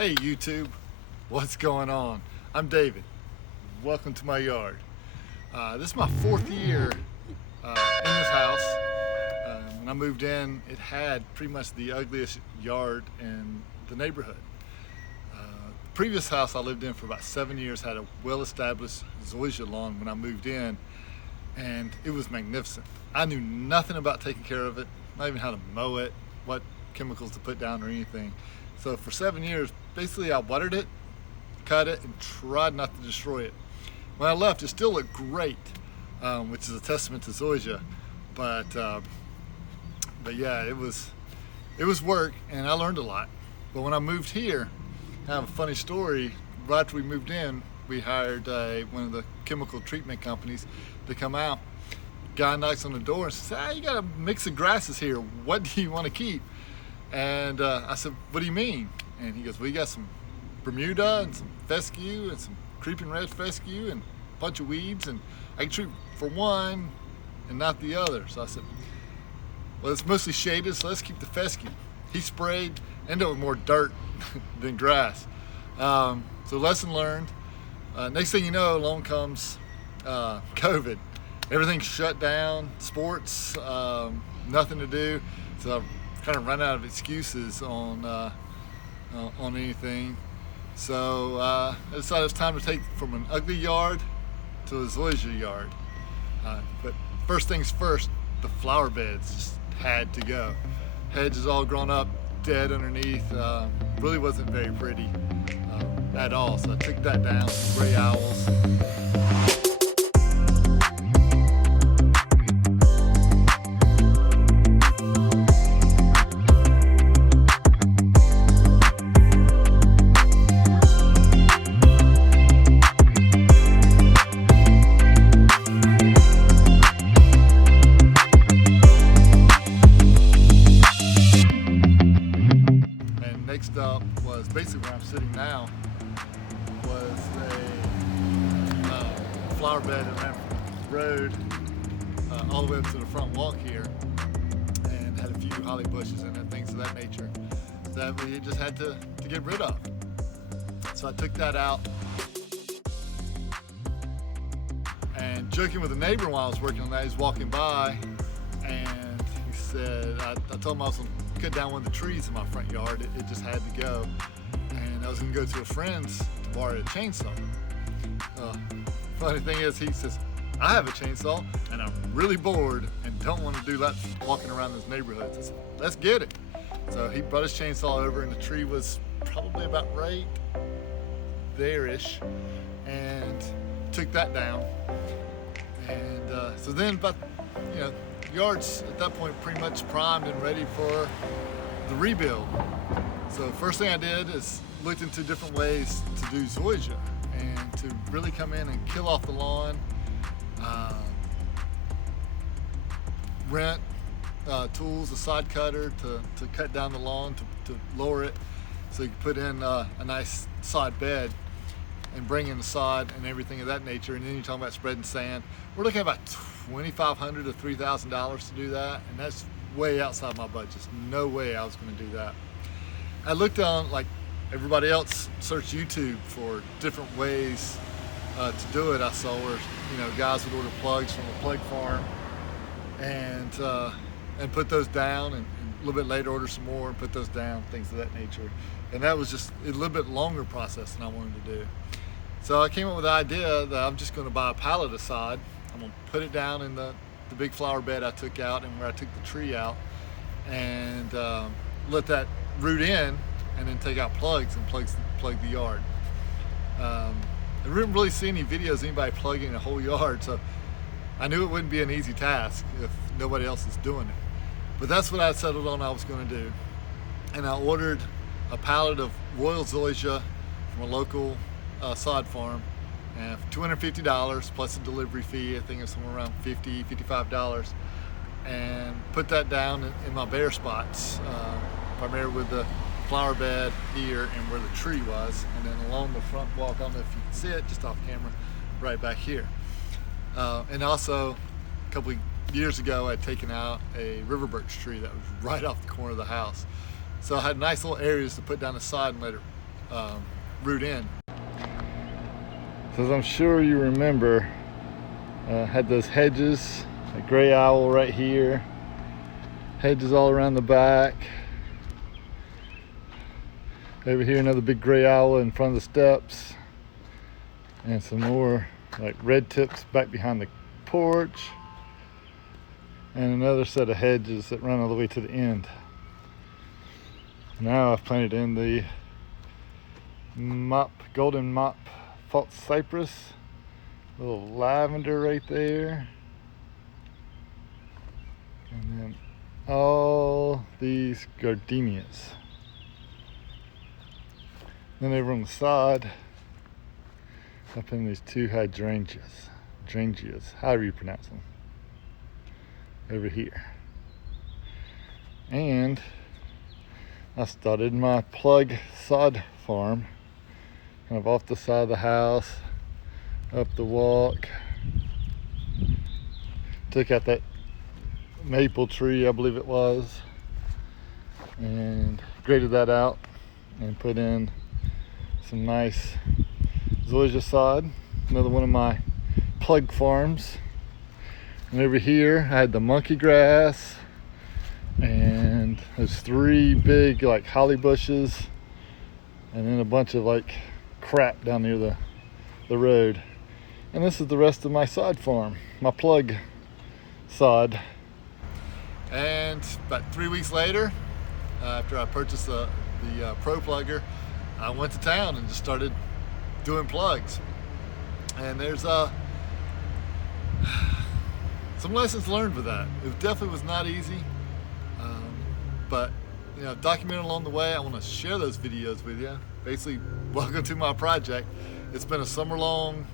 Hey YouTube, what's going on? I'm David. Welcome to my yard. This is my fourth year in this house. When I moved in, it had pretty much the ugliest yard in the neighborhood. The previous house I lived in for about 7 years had a well-established Zoysia lawn when I moved in, and it was magnificent. I knew nothing about taking care of it, not even how to mow it, what chemicals to put down or anything. So for 7 years, basically I watered it, cut it, and tried not to destroy it. When I left, it still looked great, which is a testament to Zoysia. But yeah, it was work, and I learned a lot. But when I moved here, I have a funny story. Right after we moved in, we hired one of the chemical treatment companies to come out. Guy knocks on the door and says, "You got a mix of grasses here. What do you want to keep?" And I said, "What do you mean?" And he goes, "We got some Bermuda and some fescue and some creeping red fescue and a bunch of weeds, and I can treat for one and not the other." So I said, "Well, it's mostly shaded, so let's keep the fescue." He sprayed, ended up with more dirt than grass. So lesson learned. Next thing you know, along comes COVID. Everything's shut down, sports, nothing to do. So I've kind of run out of excuses on anything. So I decided it was time to take from an ugly yard to a Zoysia yard. But first things first, the flower beds just had to go. Hedges all grown up, dead underneath. Really wasn't very pretty at all. So I took that down, some gray owls. Next up was basically where I'm sitting now, was a flower bed that ran from the road all the way up to the front walk here, and had a few holly bushes in it, things of that nature that we just had to get rid of. So I took that out, and joking with a neighbor while I was working on that, he's walking by and he said, I told him I was going to cut down one of the trees in my front yard. It just had to go, and I was going to go to a friend's to borrow a chainsaw. Funny thing is, he says, "I have a chainsaw and I'm really bored and don't want to do that walking around this neighborhood." I said, "Let's get it." So he brought his chainsaw over, and the tree was probably about right there-ish, and took that down. And so then, about, yard's at that point pretty much primed and ready for the rebuild. So first thing I did is looked into different ways to do Zoysia and to really come in and kill off the lawn, rent tools, a sod cutter to cut down the lawn, to lower it so you can put in a nice sod bed and bring in the sod and everything of that nature. And then you're talking about spreading sand. We're looking at about $2,500 to $3,000 to do that, and that's way outside my budget. No way I was going to do that. I looked on, like everybody else, searched YouTube for different ways to do it. I saw where guys would order plugs from a plug farm and put those down, and a little bit later order some more and put those down, things of that nature. And that was just a little bit longer process than I wanted to do. So I came up with the idea that I'm just going to buy a pallet of sod. I'm going to put it down in the big flower bed I took out and where I took the tree out, and let that root in, and then take out plugs and plug the yard. I didn't really see any videos of anybody plugging a whole yard, so I knew it wouldn't be an easy task if nobody else is doing it. But that's what I settled on I was going to do. And I ordered a pallet of Royal Zoysia from a local sod farm, and for $250 plus a delivery fee. I think it's somewhere around $50, $55, and put that down in my bare spots, primarily with the flower bed here and where the tree was, and then along the front walk. I don't know if you can see it just off camera, right back here. And also, a couple of years ago, I'd taken out a river birch tree that was right off the corner of the house. So I had nice little areas to put down the sod and let it root in. So as I'm sure you remember, had those hedges, a gray owl right here, hedges all around the back. Over here another big gray owl in front of the steps, and some more like red tips back behind the porch, and another set of hedges that run all the way to the end. Now I've planted in the golden mop false cypress, a little lavender right there, and then all these gardenias. Then over on the side, I put in these two hydrangeas, however you pronounce them, over here. And I started my plug sod farm, kind of off the side of the house, up the walk. Took out that maple tree, I believe it was, and graded that out and put in some nice Zoysia sod, another one of my plug farms. And over here I had the monkey grass and those three big like holly bushes, and then a bunch of like crap down near the road. And this is the rest of my sod farm, my plug sod. And about 3 weeks later, after I purchased the Pro Plugger, I went to town and just started doing plugs. And there's some lessons learned with that. It definitely was not easy, but you know, documented along the way. I want to share those videos with you. Basically, welcome to my project. It's been a summer-long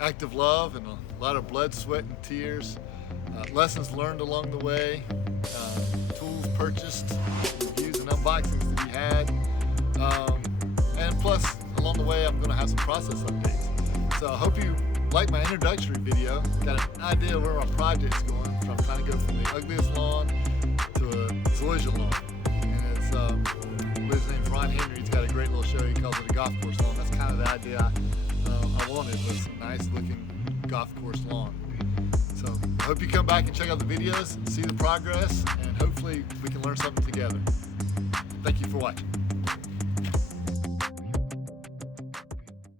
act of love and a lot of blood, sweat, and tears. Lessons learned along the way, tools purchased, reviews and unboxings to be had, and plus along the way I'm going to have some process updates. So I hope you like my introductory video, got an idea where my project's going. I'm trying to go from the ugliest lawn to a Zoysia lawn, and it's his name's Ron Henry. He's got a great little show. He calls it a golf course lawn. That's kind of the idea I wanted, was a nice looking golf course lawn. So I hope you come back and check out the videos, see the progress, and hopefully we can learn something together. Thank you for watching.